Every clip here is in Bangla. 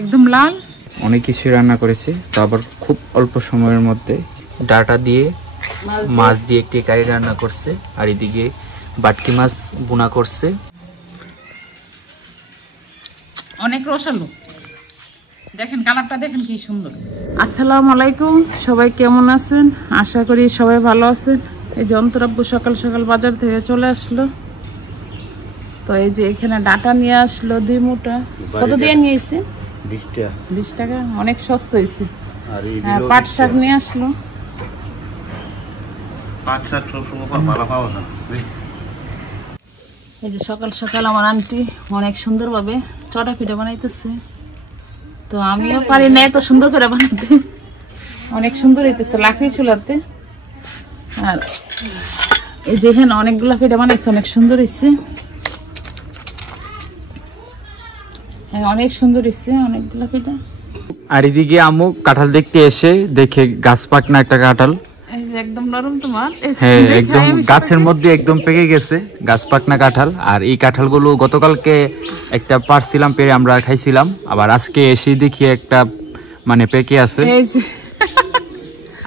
একদম লাল। অনেক কিছু রান্না করেছে, তো আবার খুব অল্প সময়ের মধ্যে ডাটা দিয়ে মাছ দিয়ে একটি কারি রান্না করছে, আর এদিকে বাটকি মাছ বোনা করছে। অনেক রসালো, দেখেন কালারটা দেখেন কি সুন্দর। আসসালামু আলাইকুম, সবাই কেমন আছেন? আশা করি সবাই ভালো আছেন। এই যে অন্তরাব্বু সকাল সকাল বাজার থেকে চলে আসলো, তো এই যে এখানে ডাটা নিয়ে আসলো 2 মুঠা। কত দিয়ে নিয়ে এসে? 20 টাকা, অনেক সস্তা হয়েছে। পাট শাক নিয়ে আসলো। এই যে সকাল সকাল আমার আন্টি অনেক সুন্দর ভাবে চটা পিঠা বানাইতেছে, তো আমিও পারি না এত সুন্দর করে বানাতে। অনেক সুন্দর হইতেছে লাকড়ি চুলাতে। আর এই যে এখানে অনেকগুলা পিঠা বানাইছে, অনেক সুন্দর হয়েছে। অনেক সুন্দর হয়েছে অনেকগুলা পিঠা। আর এদিকে আম্মু কাঁঠাল দেখতে এসে দেখে গাছ পাকনা একটা কাঁঠাল, একদম নরম তোমার। হ্যাঁ একদম গাছের মধ্যে একদম পেকে গেছে গাছ পাকনা কাঁঠাল। আর এই কাঁঠালগুলো গতকালকে একটা পারছিলাম, পেরে আমরা খাইছিলাম, আবার আজকে এসে দেখি একটা মানে পেকে আছে।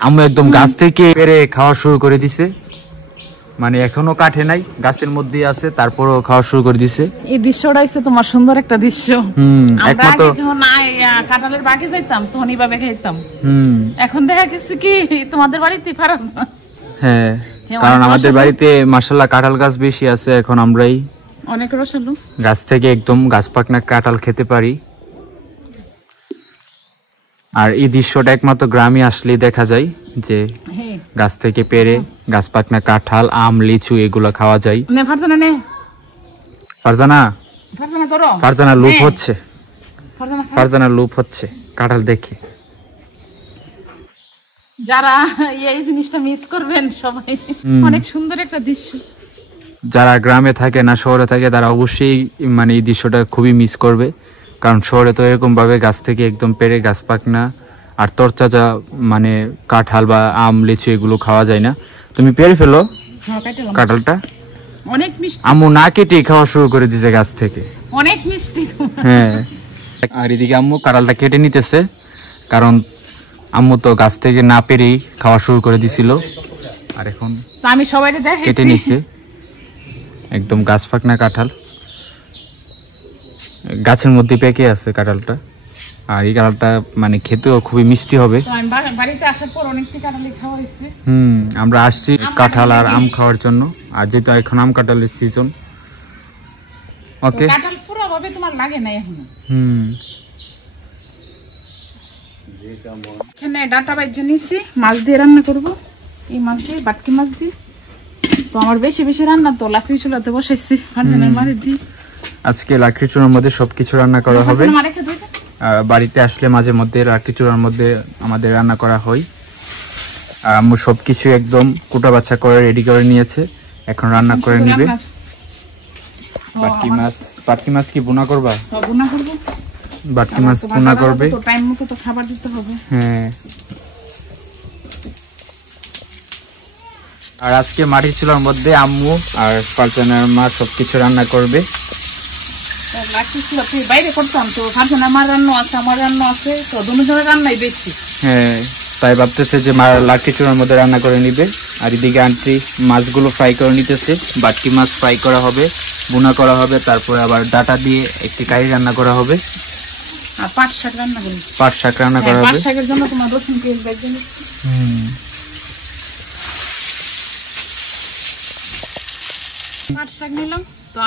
আম্মু একদম গাছ থেকে পেরে খাওয়া শুরু করে দিছে, মানে এখনো কাটে নাই, গাছের মধ্যেই আছে, তারপরও খাওয়া শুরু করে দিছে। এই দৃশ্যটা হচ্ছে তোমার সুন্দর একটা দৃশ্য। আমরা আগে যখন কাঁঠালের বাগে যাইতাম তখন এইভাবে খাইতাম। এখন দেখা গেছে কি তোমাদের বাড়িতে ফারাজ। হ্যাঁ, কারণ আমাদের বাড়িতে মাশাআল্লাহ কাঁঠাল গাছ বেশি আছে, এখন আমরাই অনেক রসালো গাছ থেকে একদম গাছ পাকনা কাঁঠাল খেতে পারি। আর এই দৃশ্যটা একমাত্র গ্রামে আসলেই দেখা যায়, যে গাছ থেকে পেরে গাছ পাকনা কাঁঠাল, আম, লিচু এগুলো খাওয়া যায়। ফারজানা লুপ হচ্ছে, ফারজানা লুপ হচ্ছে কাঁঠাল দেখে। যারা এই জিনিসটা মিস করবেন সবাই, অনেক সুন্দর একটা দৃশ্য। যারা গ্রামে থাকে না শহরে থাকে তারা অবশ্যই মানে এই দৃশ্যটা খুবই মিস করবে, কারণ শহরে তো এরকম ভাবে গাছ থেকে একদম পেরে গাছ পাকনা আর তরতাজা মানে কাঁঠাল বা আম, লিচু এগুলো খাওয়া যায় না। তুমি পেরে ফেলো কাঁঠালটা, অনেক মিষ্টি। আম্মু না কেটে খাওয়া শুরু করে দিয়েছে গাছ থেকে, অনেক মিষ্টি। হ্যাঁ, আর এদিকে আম্মু কাঁঠালটা কেটে নিতেছে, কারণ আম্মু তো গাছ থেকে না পেরেই খাওয়া শুরু করে দিছিল। আর এখন আমি সবাই কেটে নিচ্ছে একদম গাছ পাকনা কাঁঠাল, গাছের মধ্যে পেকে আছে কাঁঠালটা। আর এই কাঁঠালটা মানে খেতেও খুবই মিষ্টি হবে। আমরা আসছি কাঁঠাল আর আম খাওয়ার জন্য, আর যেহেতু এখন আম কাঁঠালের সিজন। ওকে, এখানে ডাটা বাইজে নিছি, মাছ দিয়ে রান্না করবো। এই মাছ দিয়ে, বাটকি মাছ দিয়ে। তো আমার বেশি বেশি রান্না তো লাকড়ি চুলাতে বসাইছি ফারজানার মারে দিয়ে। আজকে লাকড়ি চুলার মধ্যে সবকিছু রান্না করা হবে। বাড়িতে আসলে মাঝে মধ্যে লাকড়ি চুলার মধ্যে আমাদের রান্না করা হয়। আর আম্মু সবকিছু একদম কুটা বাছা করে রেডি করে নিয়েছে, এখন রান্না করে নিবে। বাটকি মাছ কি বোনা করবা? বোনা করব, বাটকি মাছ বোনা করবে, তো টাইম মতো তো খাবার দিতে হবে। হ্যাঁ, আর আজকে মাটির চুলার মধ্যে আম্মু আর ফারজানার মা সবকিছু রান্না করবে। বাইরে করতাম তো ফারজানার মার রান্না আছে, আমার রান্না আছে, তো দুজনের রান্নাই বেশি। হ্যাঁ, তাই ভাবতেছে যে মা লাকড়ি চুলার মধ্যে রান্না করে নিবে। আর এদিকে আন্টি মাছগুলো ফ্রাই করে নিতেছে, বাটকি মাছ ফ্রাই করা হবে, বোনা করা হবে, তারপরে আবার ডাটা দিয়ে একটি কারি রান্না করা হবে। আর পাট শাক রান্না করব, পাট শাক রান্না করা হবে। পাট শাকের জন্য তোমার রসুন পেঁয়াজ বেজে নিচ্ছি। পাট শাক নিলাম, তো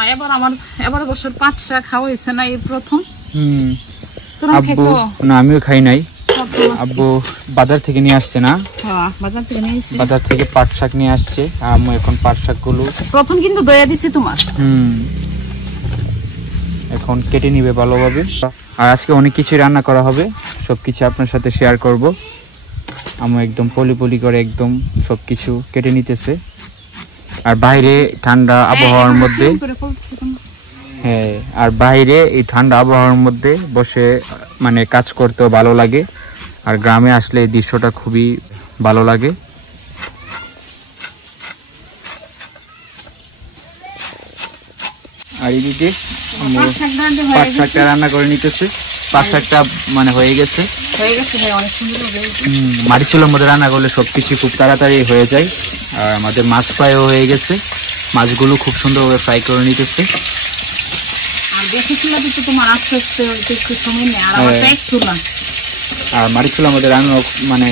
এবার বছর পাট শাক খাওয়া হয়েছে না, এই প্রথম। না, আমিও খাই নাই। আব্বু বাজার থেকে নিয়ে আসছে না? বাজার থেকে পাট শাক নিয়ে আসছে, আম্মু এখন পাট শাক গুলো প্রথম কিন্তু দয়া দিছি তোমার। এখন কেটে নিবে ভালোভাবে। আর আজকে অনেক কিছু রান্না করা হবে, সবকিছু আপনার সাথে শেয়ার করব। আম্মু একদম পলি পলি করে একদম সবকিছু কেটে নিতেছে। আর বাইরে ঠান্ডা আবহাওয়ার মধ্যে, হ্যাঁ, আর বাইরে এই ঠান্ডা আবহাওয়ার মধ্যে বসে মানে কাজ করতেও ভালো লাগে। আর গ্রামে আসলে এই দৃশ্যটা খুবই ভালো লাগে। আর এদিকে পাট শাকটা রান্না করে নিতেছে। পাঁচ একটা মানে হয়ে গেছে। হ্যাঁ, অনেক সুন্দর হবে। মাটির চুলার মধ্যে রান্না করলে সবকিছু খুব তাড়াতাড়ি হয়ে যায়। আর আমাদের মাছ ফ্রাইও হয়ে গেছে, মাছগুলো খুব সুন্দরভাবে ফ্রাই করে নিতেছে। আর গ্যাসের চুলাতে তো তোমার আস্তে আস্তে একটু সময় নেই, আর আমার পেট চুলা। আর মাটির চুলার মধ্যে রান্না মানে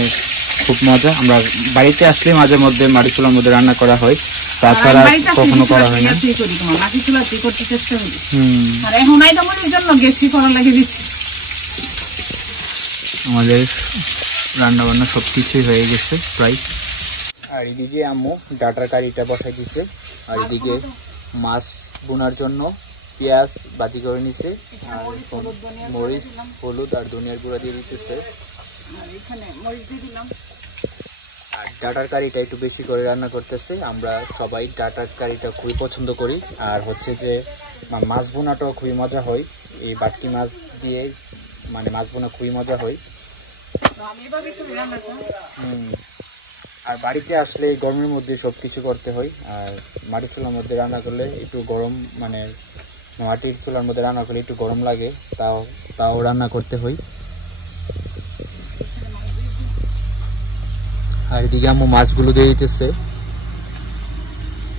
খুব মজা। আমরা বাড়িতে আসলে মাঝে মধ্যে মাটির চুলার মধ্যে রান্না করা হয়, তাছাড়া কখনো করা হয় না। মাটির চুলাতে করতে চেষ্টা করি। আর এখন আইটেমের জন্য গ্যাসই করা লাগে বেশি। আমাদের রান্না বান্না সবকিছুই হয়ে গেছে প্রায়। আর এদিকে আম্মু ডাটার কারিটা বসাই দিছে, আর এদিকে মাছ বোনার জন্য পেঁয়াজ ভাজি করে নিছে, আর মরিচ হলুদ আর ধনিয়ার গুঁড়া দিয়ে দিতেছে। আর ডাটার কারিটা একটু বেশি করে রান্না করতেছে। আমরা সবাই ডাটার কারিটা খুবই পছন্দ করি। আর হচ্ছে যে মাছ বোনাটাও খুবই মজা হয়, এই বাটকি মাছ দিয়ে মানে মাছ বোনা খুবই মজা হয়। আর বাড়িতে আসলে গরমের মধ্যে সবকিছু করতে হয়, আর মাটির চুলার মধ্যে রান্না করলে একটু গরম মানে মাটির চুলার মধ্যে রান্না করলে একটু গরম লাগে, তাও রান্না করতে হয়। আর এদিকে আম্মু মাছগুলো দিয়ে দিতেছে।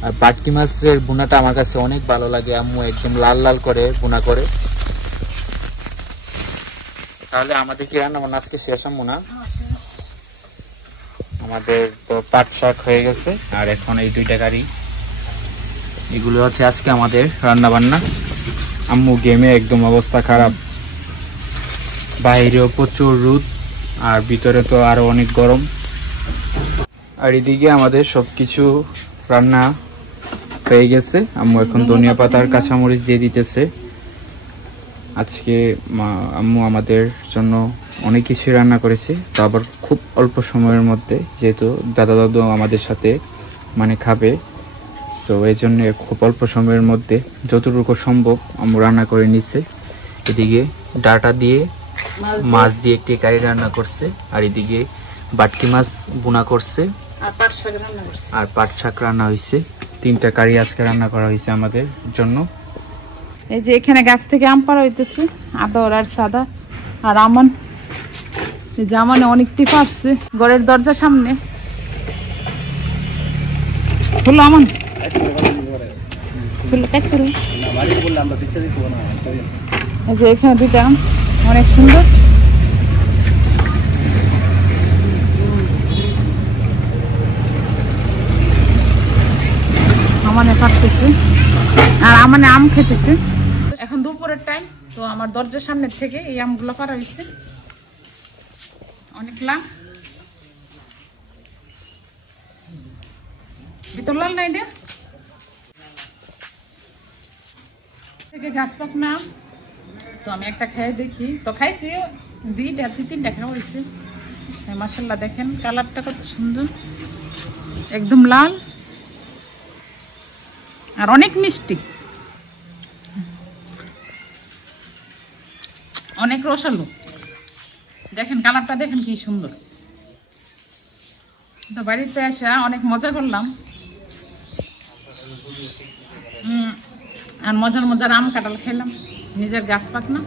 আর বাটকি মাছের বোনাটা আমার কাছে অনেক ভালো লাগে, আম্মু একদম লাল লাল করে বোনা করে। তাহলে আমাদের কি রান্না বান্না আজকে শেষ আম্মু না? আমাদের তো পাট শাক হয়ে গেছে, আর এখন এই দুইটা কারি, এগুলো হচ্ছে আজকে আমাদের রান্না বান্না। আম্মু গেমে একদম অবস্থা খারাপ, বাইরেও প্রচুর রোদ আর ভিতরে তো আরো অনেক গরম। আর এদিকে আমাদের সবকিছু রান্না হয়ে গেছে, আম্মু এখন ধনিয়া পাতার কাঁচামরিচ দিয়ে দিতেছে। আজকে আম্মু আমাদের জন্য অনেক কিছুই রান্না করেছে, তো আবার খুব অল্প সময়ের মধ্যে, যেহেতু দাদা দাদু আমাদের সাথে মানে খাবে, সো এই জন্য খুব অল্প সময়ের মধ্যে যতটুকু সম্ভব আম্মু রান্না করে নিচ্ছে। এদিকে ডাটা দিয়ে মাছ দিয়ে একটি কারি রান্না করছে, আর এদিকে বাটকি মাছ বোনা করছে, আর পাট শাক রান্না হয়েছে। তিনটা কারি আজকে রান্না করা হয়েছে আমাদের জন্য। এই যে এখানে গাছ থেকে আম পাড়া হইতেছে, আদর আর সাদা। আর আমান, এই যে আমানে অনেকটি পারছে ঘরের দরজার সামনে। হলো আমান এই যে এখানে দুইটা আম অনেক সুন্দর। আমানে পারতেছে আর আমানে আম খেতেছে। এখন দুপুরের টাইম, তো আমার দরজার সামনে থেকে এই আমগুলো পাড়া হয়েছে। অনেক লাল, ভিতর লাল নাই রে থেকে গাছ পাক না। তো আমি একটা খেয়ে দেখি, তো খাইছি দুইটা তিনটা খাওয়া হয়েছে। মাশাআল্লাহ দেখেন কালারটা কত সুন্দর, একদম লাল আর অনেক মিষ্টি, অনেক রসালো। দেখেন কালারটা দেখেন কি সুন্দর। তো বাড়িতে আসা অনেক মজা করলাম, আর মজার মজার আম কাঁঠাল খেলাম, নিজের গাছ পাক না।